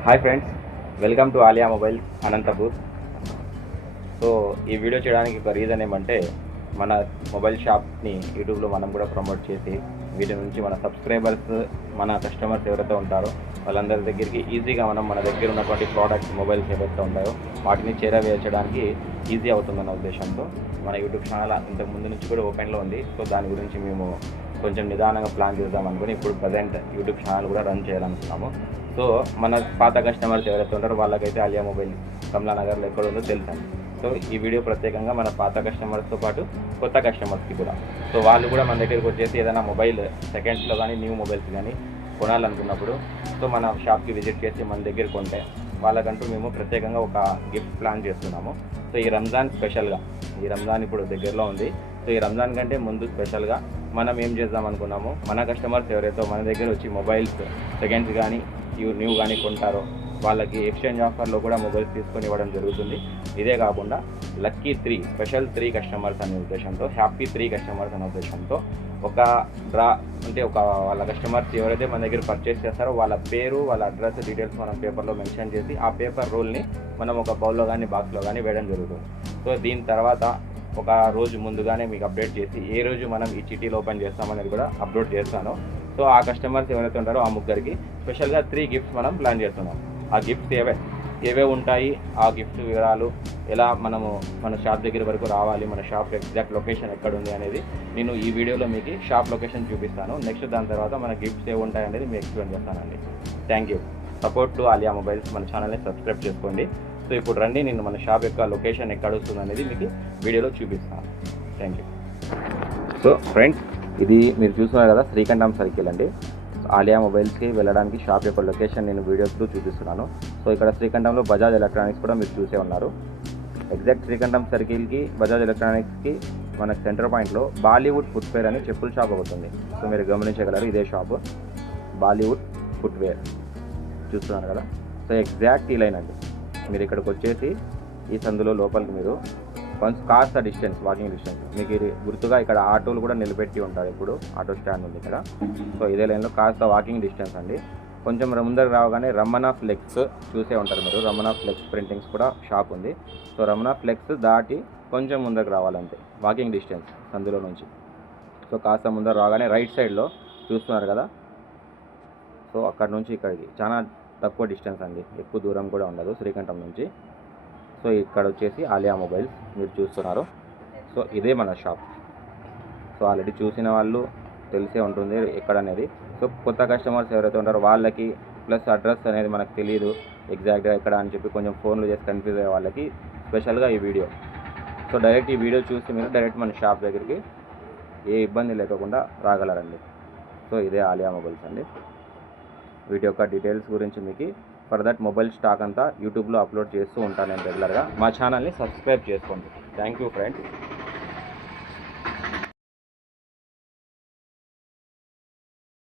Hi friends, welcome to Alia mobiles Anantapur. So ఈ video చేయడానికి ఒక రీజన్ ఏమంటే, మన మొబైల్ షాప్ని యూట్యూబ్లో మనం కూడా ప్రమోట్ చేసి వీటి నుంచి మన సబ్స్క్రైబర్స్, మన కస్టమర్స్ ఎవరైతే ఉంటారో వాళ్ళందరి దగ్గరికి ఈజీగా మన దగ్గర ఉన్నటువంటి ప్రోడక్ట్స్, మొబైల్స్ ఏవైతే ఉంటాయో వాటిని చేరవేర్చడానికి ఈజీ అవుతుందన్న ఉద్దేశంతో మన యూట్యూబ్ ఛానల్ ఇంతకు ముందు నుంచి కూడా ఓపెన్లో ఉంది. సో దాని గురించి మేము కొంచెం నిదానంగా ప్లాన్ చేద్దాం అనుకుని ఇప్పుడు ప్రజెంట్ యూట్యూబ్ ఛానల్ కూడా రన్ చేయాలనుకున్నాము. సో మన పాత కస్టమర్స్ ఎవరైతే ఉంటారో వాళ్ళకైతే ఆలియా మొబైల్ కమలానగర్లో ఎక్కడ ఉందో తెలుసండి. సో ఈ వీడియో ప్రత్యేకంగా మన పాత కస్టమర్స్తో పాటు కొత్త కస్టమర్స్కి కూడా. సో వాళ్ళు కూడా మన దగ్గరికి వచ్చేసి ఏదైనా మొబైల్ సెకండ్స్లో కానీ న్యూ మొబైల్స్ కానీ కొనాలనుకున్నప్పుడు సో మన షాప్కి విజిట్ చేసి మన దగ్గర కొంటే వాళ్ళకంటూ మేము ప్రత్యేకంగా ఒక గిఫ్ట్ ప్లాన్ చేస్తున్నాము. సో ఈ రంజాన్ స్పెషల్గా, ఈ రంజాన్ ఇప్పుడు దగ్గరలో ఉంది. సో ఈ రంజాన్ కంటే ముందు స్పెషల్గా మనం ఏం చేద్దాం అనుకున్నాము, మన కస్టమర్స్ ఎవరైతే మన దగ్గర వచ్చి మొబైల్స్ సెకండ్స్ కానీ న్యూ కానీ కొంటారో వాళ్ళకి ఎక్స్చేంజ్ ఆఫర్లో కూడా మొబైల్స్ తీసుకొని ఇవ్వడం జరుగుతుంది. ఇదే కాకుండా లక్కీ 3 స్పెషల్ 3 కస్టమర్స్ అనే ఉద్దేశంతో, హ్యాపీ 3 కస్టమర్స్ అనే ఉద్దేశంతో ఒక డ్రా, అంటే ఒక వాళ్ళ కస్టమర్స్ ఎవరైతే మన దగ్గర పర్చేస్ చేస్తారో వాళ్ళ పేరు, వాళ్ళ అడ్రస్ డీటెయిల్స్ మనం పేపర్లో మెన్షన్ చేసి ఆ పేపర్ రోల్ని మనం ఒక బౌల్లో కానీ బాక్స్లో కానీ వేయడం జరుగుతుంది. సో దీని తర్వాత ఒక రోజు ముందుగానే మీకు అప్డేట్ చేసి ఏ రోజు మనం ఈ చిట్టీలు ఓపెన్ చేస్తామనేది కూడా అప్లోడ్ చేస్తాను. సో ఆ కస్టమర్స్ ఎవరైతే ఉంటారో ఆ ముగ్గురికి స్పెషల్గా 3 గిఫ్ట్స్ మనం ప్లాన్ చేస్తున్నాం. ఆ గిఫ్ట్స్ ఏవే ఉంటాయి, ఆ గిఫ్ట్ వివరాలు, ఎలా మనము మన షాప్ దగ్గర వరకు రావాలి, మన షాప్ ఎగ్జాక్ట్ లొకేషన్ ఎక్కడ ఉంది అనేది నేను ఈ వీడియోలో మీకు షాప్ లొకేషన్ చూపిస్తాను. నెక్స్ట్ దాని తర్వాత మన గిఫ్ట్స్ ఏవి ఉంటాయి అనేది మీకు ఎక్స్ప్లెయిన్ చేస్తానండి. Thank you. Support to Alia mobiles. మన ఛానల్ని సబ్స్క్రైబ్ చేసుకోండి. సో ఇప్పుడు రండి, నేను మన షాప్ యొక్క లొకేషన్ ఎక్కడ వస్తుంది అనేది మీకు వీడియోలో చూపిస్తాను. Thank you. సో ఫ్రెండ్స్, ఇది మీరు చూస్తున్నారు కదా, శ్రీకంఠం సర్కిల్ అండి. ఆలియా మొబైల్స్కి వెళ్ళడానికి షాప్ యొక్క లొకేషన్ నేను వీడియో త్రూ చూపిస్తున్నాను. సో ఇక్కడ శ్రీకంఠంలో బజాజ్ ఎలక్ట్రానిక్స్ కూడా మీరు చూసే ఉన్నారు. ఎగ్జాక్ట్ శ్రీకంఠం సర్కిల్కి బజాజ్ ఎలక్ట్రానిక్స్కి మన సెంటర్ పాయింట్లో బాలీవుడ్ ఫుట్వేర్ అని చెప్పుల షాప్ అవుతుంది. సో మీరు గమనించగలరు, ఇదే షాపు బాలీవుడ్ ఫుట్వేర్ చూస్తున్నారు కదా. సో ఎగ్జాక్ట్ ఈ లైన్ అండి. మీరు ఇక్కడికి వచ్చేసి ఈ సందులో లోపలికి మీరు కాస్త డిస్టెన్స్, వాకింగ్ డిస్టెన్స్, మీకు గుర్తుగా ఇక్కడ ఆటోలు కూడా నిలబెట్టి ఉంటారు. ఇప్పుడు ఆటో స్టాండ్ ఉంది ఇక్కడ. సో ఇదే లైన్లో కాస్త వాకింగ్ డిస్టెన్స్ అండి. కొంచెం ముందరకు రావగానే రమణ ఫ్లెక్స్ చూసే ఉంటారు మీరు. రమణ ఫ్లెక్స్ ప్రింటింగ్స్ కూడా షాప్ ఉంది. సో రమణ ఫ్లెక్స్ దాటి కొంచెం ముందరకు రావాలంటే వాకింగ్ డిస్టెన్స్ సందులో నుంచి. సో కాస్త ముందర రాగానే రైట్ సైడ్లో చూస్తున్నారు కదా. సో అక్కడ నుంచి ఇక్కడికి చాలా తక్కువ డిస్టెన్స్ అండి, ఎక్కువ దూరం కూడా ఉండదు శ్రీకంఠం నుంచి. సో ఇక్కడ వచ్చేసి ఆలియా మొబైల్స్ మీరు చూస్తున్నారు. సో ఇదే మన షాప్. సో ఆల్రెడీ చూసిన వాళ్ళు తెలిసే ఉంటుంది ఎక్కడ అనేది. సో కొత్త కస్టమర్స్ ఎవరైతే ఉంటారో వాళ్ళకి ప్లస్ అడ్రస్ అనేది మనకు తెలియదు ఎగ్జాక్ట్గా ఎక్కడ అని చెప్పి కొంచెం ఫోన్లు చేసి కన్ఫ్యూజ్ అయ్యే వాళ్ళకి స్పెషల్గా ఈ వీడియో. సో డైరెక్ట్ ఈ వీడియో చూసి మీరు డైరెక్ట్ మన షాప్ దగ్గరికి ఏ ఇబ్బంది లేకుండా రాగలరండి. సో ఇదే ఆలియా మొబైల్స్ అండి. వీటి యొక్క డీటెయిల్స్ గురించి మీకు ఫర్ మొబైల్ స్టాక్ అంతా యూట్యూబ్లో అప్లోడ్ చేస్తూ ఉంటాను నేను రెగ్యులర్గా. మా ఛానల్ని సబ్స్క్రైబ్ చేసుకోండి. Thank you friends.